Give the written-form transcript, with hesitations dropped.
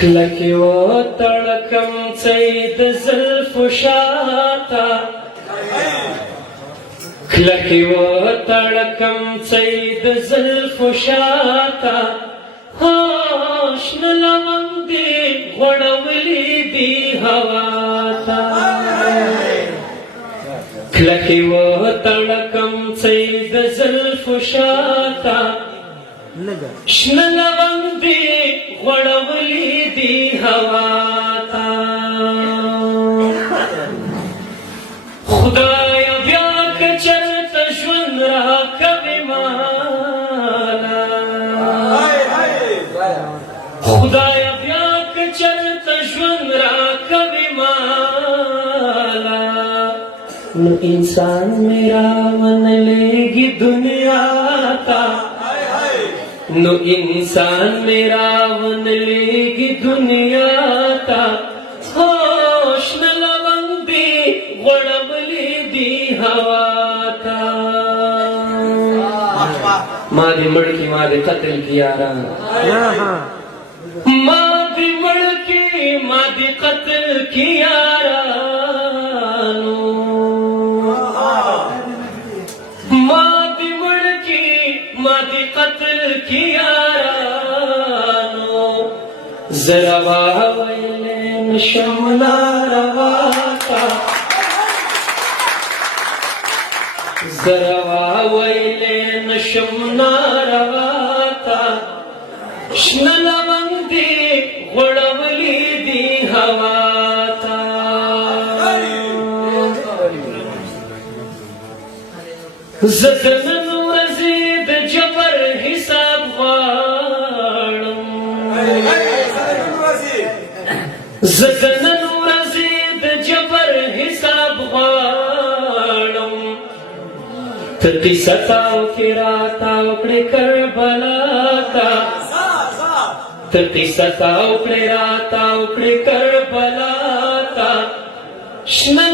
کلکی و تړکم څۍ د زلفو شاته کلکی و تړکم څۍ د زلفو شاته شنه لونګې غوړولې دي هوا ته کلکی و تړکم څۍ د زلفو شاته شنه لونګې غوړولې دي هوا ته خدایا بیا که چرته ژوند راکوې ماله خدایا بیا که چرته ژوند راکوې ماله نو انسان مې راونلېږي دنیا ته نو انسان میرا ونلېږي دنیا ته شنه لونګ دي غوړولې دي هوا ته ما دې مړ کي ما دې قتل کي یاران ما دې مړ کي ما دې قتل کي یارانو ما دې مړ کي ما دې قتل کی یارانو زروا ویلې نشم نارواتا زروا ویلې نشم نارواتا شنه لونګ دي غوړولې دي هوا ته زدنن ورځې د جبر حساب غواړم زدنن ورځې د جبر حساب غواړم ته قصه تاو کې راتاو کړې کربلا ته ته قصه تاو کړې راتاو کړې کربلا ته شنه